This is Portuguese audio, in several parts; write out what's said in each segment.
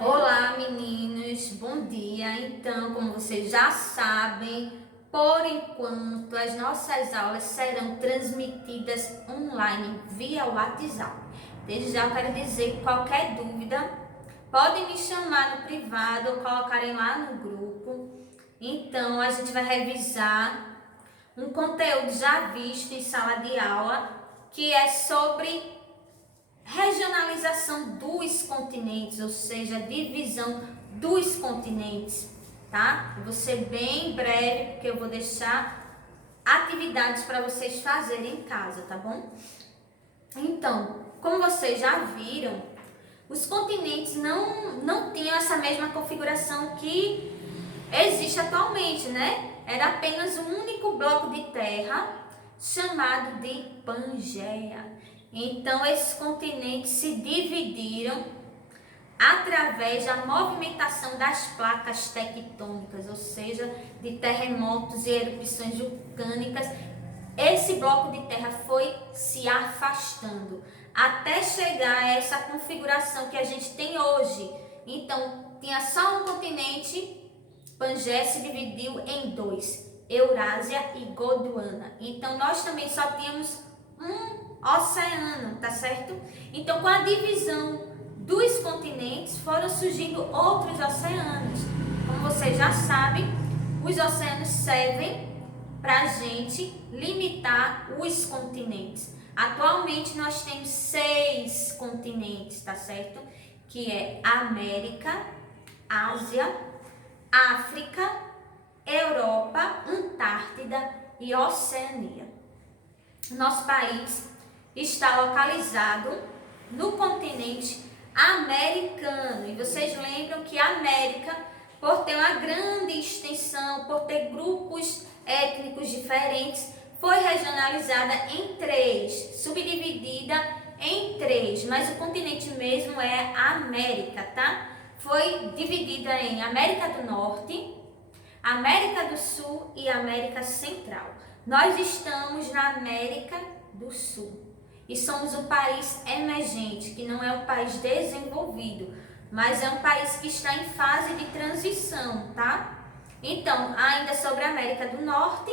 Olá, meninos, bom dia. Então, como vocês já sabem, por enquanto as nossas aulas serão transmitidas online via WhatsApp. Desde já eu quero dizer que qualquer dúvida podem me chamar no privado ou colocarem lá no grupo. Então, a gente vai revisar um conteúdo já visto em sala de aula, que é sobre regionalização dos continentes, ou seja, divisão dos continentes, tá? Eu vou ser bem breve, porque eu vou deixar atividades para vocês fazerem em casa, tá bom? Então, como vocês já viram, os continentes não tinham essa mesma configuração que existe atualmente, né? Era apenas um único bloco de terra chamado de Pangeia. Então, esses continentes se dividiram através da movimentação das placas tectônicas, ou seja, de terremotos e erupções vulcânicas. Esse bloco de terra foi se afastando até chegar a essa configuração que a gente tem hoje. Então, tinha só um continente, Pangeia se dividiu em dois, Eurásia e Gondwana. Então, nós também só tínhamos um oceano, tá certo? Então, com a divisão dos continentes, foram surgindo outros oceanos. Como vocês já sabem, os oceanos servem para a gente limitar os continentes. Atualmente, nós temos 6 continentes, tá certo? Que é América, Ásia, África, Europa, Antártida e Oceania. Nosso país está localizado no continente americano. E vocês lembram que a América, por ter uma grande extensão, por ter grupos étnicos diferentes, foi regionalizada em 3, subdividida em 3, mas o continente mesmo é a América, tá? Foi dividida em América do Norte, América do Sul e América Central. Nós estamos na América do Sul e somos um país emergente, que não é um país desenvolvido, mas é um país que está em fase de transição, tá? Então, ainda sobre a América do Norte,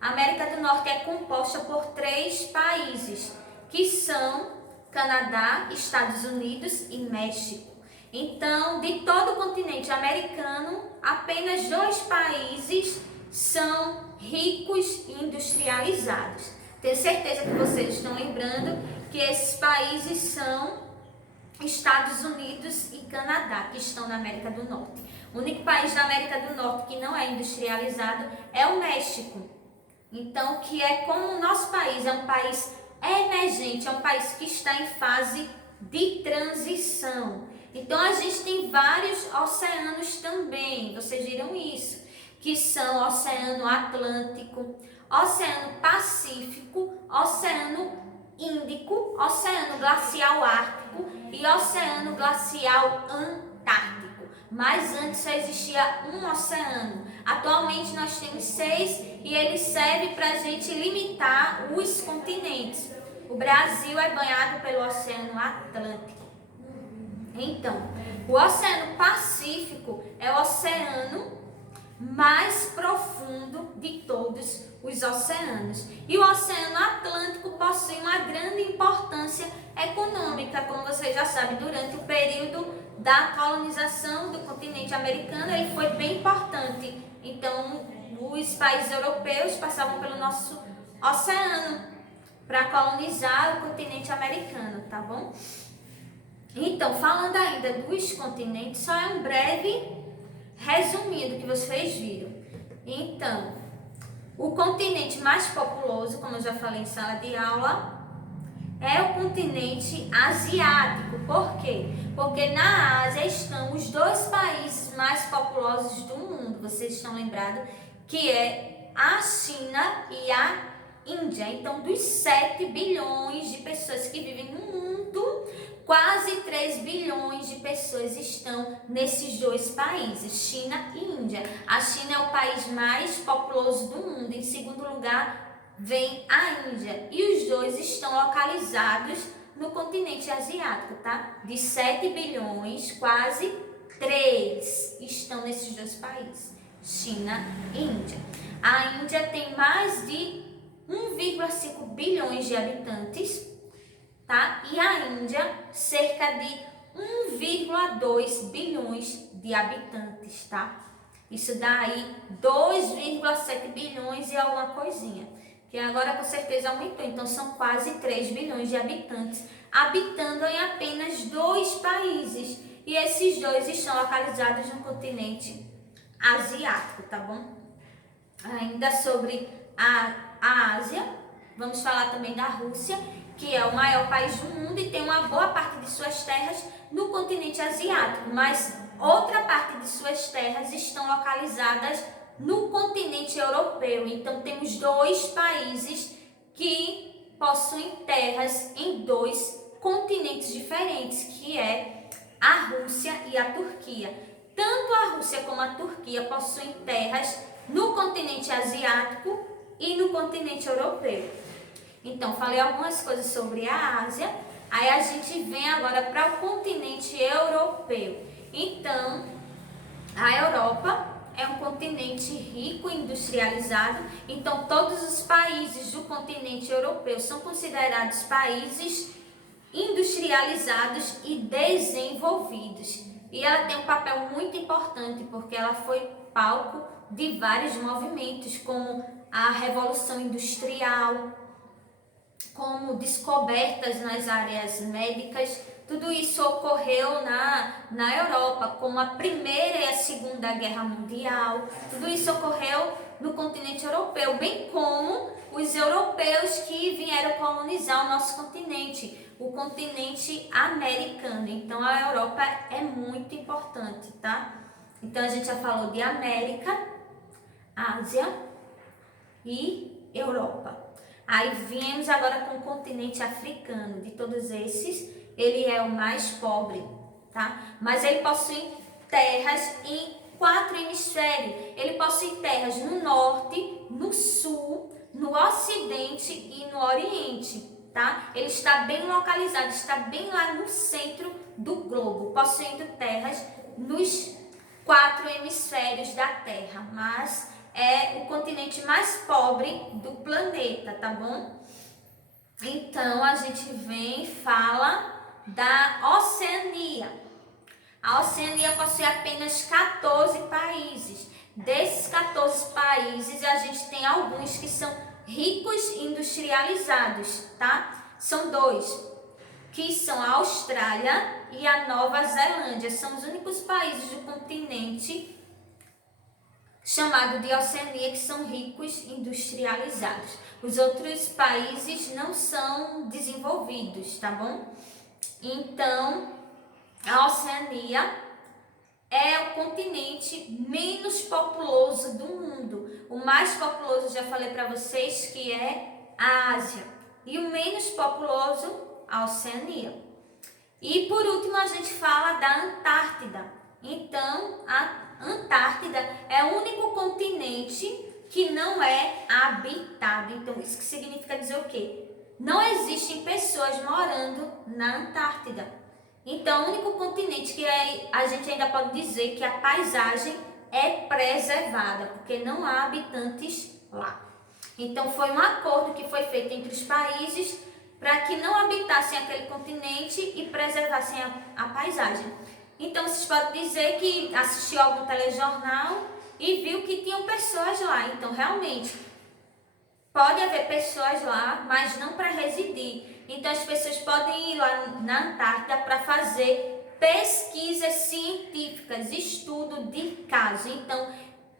a América do Norte é composta por 3 países, que são Canadá, Estados Unidos e México. Então, de todo o continente americano, apenas 2 países são ricos e industrializados. Tenho certeza que vocês estão lembrando que esses países são Estados Unidos e Canadá, que estão na América do Norte. O único país da América do Norte que não é industrializado é o México. Então, que é como o nosso país, é um país emergente, é um país que está em fase de transição. Então, a gente tem vários oceanos também, vocês viram isso, que são Oceano Atlântico, Oceano Pacífico, Oceano Índico, Oceano Glacial Ártico e Oceano Glacial Antártico. Mas antes só existia um oceano. Atualmente nós temos 6 e ele serve para a gente limitar os continentes. O Brasil é banhado pelo Oceano Atlântico. Então, o Oceano Pacífico é o oceano mais profundo de todos os oceanos. E o Oceano Atlântico possui uma grande importância econômica, como vocês já sabem, durante o período da colonização do continente americano, ele foi bem importante. Então, os países europeus passavam pelo nosso oceano para colonizar o continente americano, tá bom? Então, falando ainda dos continentes, só é um breve resumindo que vocês viram. Então, o continente mais populoso, como eu já falei em sala de aula, é o continente asiático. Por quê? Porque na Ásia estão os 2 países mais populosos do mundo. Vocês estão lembrados que é a China e a Índia. Então, dos 7 bilhões de pessoas que vivem no mundo, quase 3 bilhões de pessoas estão nesses 2 países, China e Índia. A China é o país mais populoso do mundo. Em segundo lugar, vem a Índia. E os 2 estão localizados no continente asiático, tá? De 7 bilhões, quase 3 estão nesses dois países, China e Índia. A Índia tem mais de 1,5 bilhões de habitantes, tá? E a Índia, cerca de 1,2 bilhões de habitantes, tá? Isso dá aí 2,7 bilhões e alguma coisinha, que agora com certeza aumentou, então são quase 3 bilhões de habitantes habitando em apenas 2 países, e esses 2 estão localizados no continente asiático, tá bom? Ainda sobre a Ásia, vamos falar também da Rússia, que é o maior país do mundo e tem uma boa parte de suas terras no continente asiático, mas outra parte de suas terras estão localizadas no continente europeu. Então temos 2 países que possuem terras em 2 continentes diferentes, que é a Rússia e a Turquia. Tanto a Rússia como a Turquia possuem terras no continente asiático e no continente europeu. Então, falei algumas coisas sobre a Ásia, aí a gente vem agora para o continente europeu. Então, a Europa é um continente rico e industrializado, então todos os países do continente europeu são considerados países industrializados e desenvolvidos. E ela tem um papel muito importante porque ela foi palco de vários movimentos, como a Revolução Industrial, como descobertas nas áreas médicas. Tudo isso ocorreu na Europa, como a Primeira e a Segunda Guerra Mundial. Tudo isso ocorreu no continente europeu, bem como os europeus que vieram colonizar o nosso continente, o continente americano. Então, a Europa é muito importante, tá? Então, a gente já falou de América, Ásia e Europa. Aí viemos agora com o continente africano. De todos esses, ele é o mais pobre, tá? Mas ele possui terras em 4 hemisférios. Ele possui terras no norte, no sul, no ocidente e no oriente, tá? Ele está bem localizado, está bem lá no centro do globo, possuindo terras nos 4 hemisférios da Terra, mas é o continente mais pobre do planeta, tá bom? Então, a gente vem e fala da Oceania. A Oceania possui apenas 14 países. Desses 14 países, a gente tem alguns que são ricos e industrializados, tá? São 2, que são a Austrália e a Nova Zelândia. São os únicos países do continente chamado de Oceania que são ricos e industrializados. Os outros países não são desenvolvidos, tá bom? Então, a Oceania é o continente menos populoso do mundo. O mais populoso, já falei para vocês, que é a Ásia. E o menos populoso, a Oceania. E por último, a gente fala da Antártida. Então, a Antártida é o único continente que não é habitado. Então, isso que significa dizer o quê? Não existem pessoas morando na Antártida. Então, o único continente que a gente ainda pode dizer que a paisagem é preservada, porque não há habitantes lá. Então, foi um acordo que foi feito entre os países para que não habitassem aquele continente e preservassem a paisagem. Então, vocês podem dizer que assistiu algum telejornal e viu que tinham pessoas lá. Então, realmente, pode haver pessoas lá, mas não para residir. Então, as pessoas podem ir lá na Antártida para fazer pesquisas científicas, estudo de caso. Então,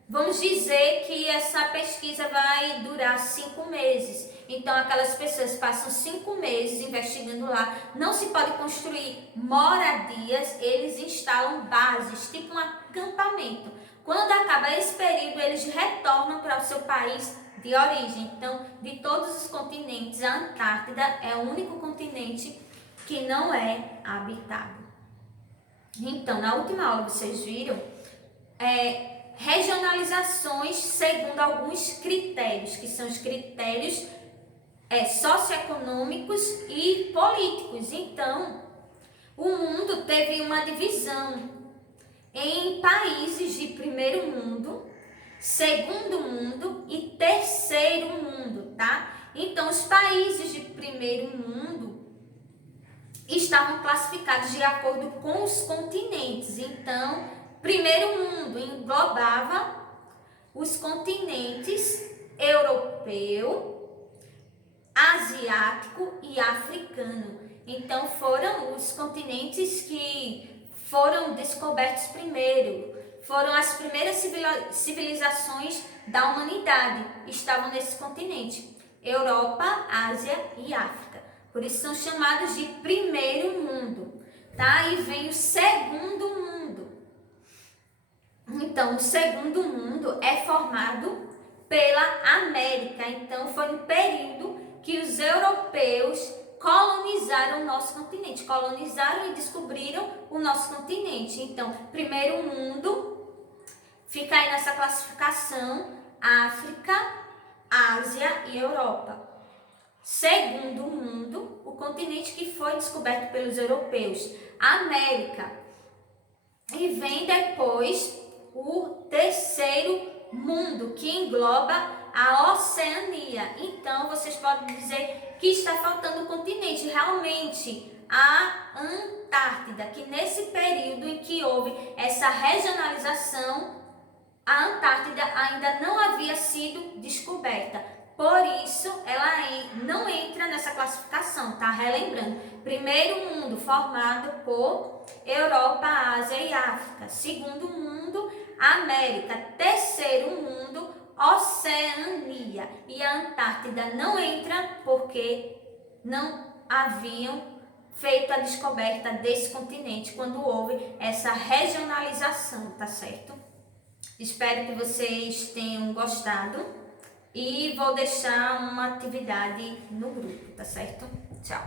vamos dizer que essa pesquisa vai durar 5 meses. Então, aquelas pessoas passam 5 meses investigando lá. Não se pode construir moradias, eles instalam bases, tipo um acampamento. Quando acaba esse período, eles retornam para o seu país de origem. Então, de todos os continentes, a Antártida é o único continente que não é habitado. Então, na última aula, vocês viram regionalizações segundo alguns critérios, que são os critérios socioeconômicos e políticos. Então, o mundo teve uma divisão em países de primeiro mundo, segundo mundo e terceiro mundo, tá? Então, os países de primeiro mundo estavam classificados de acordo com os continentes. Então, primeiro mundo englobava os continentes europeu, asiático e africano. Então, foram os continentes que foram descobertos primeiro. Foram as primeiras civilizações da humanidade. Estavam nesse continente. Europa, Ásia e África. Por isso são chamados de primeiro mundo. Tá? E vem o segundo mundo. Então, o segundo mundo é formado pela América. Então, foi um período que os europeus colonizaram o nosso continente. Colonizaram e descobriram o nosso continente. Então, primeiro mundo, fica aí nessa classificação, África, Ásia e Europa. Segundo mundo, o continente que foi descoberto pelos europeus, América. E vem depois o terceiro mundo, que engloba a Oceania. Então, vocês podem dizer que está faltando um continente, realmente, a Antártida, que nesse período em que houve essa regionalização, a Antártida ainda não havia sido descoberta. Por isso, ela não entra nessa classificação, tá? Relembrando, primeiro mundo formado por Europa, Ásia e África. Segundo mundo, América. Terceiro mundo, Oceania. E a Antártida não entra porque não haviam feito a descoberta desse continente quando houve essa regionalização, tá certo? Espero que vocês tenham gostado e vou deixar uma atividade no grupo, tá certo? Tchau!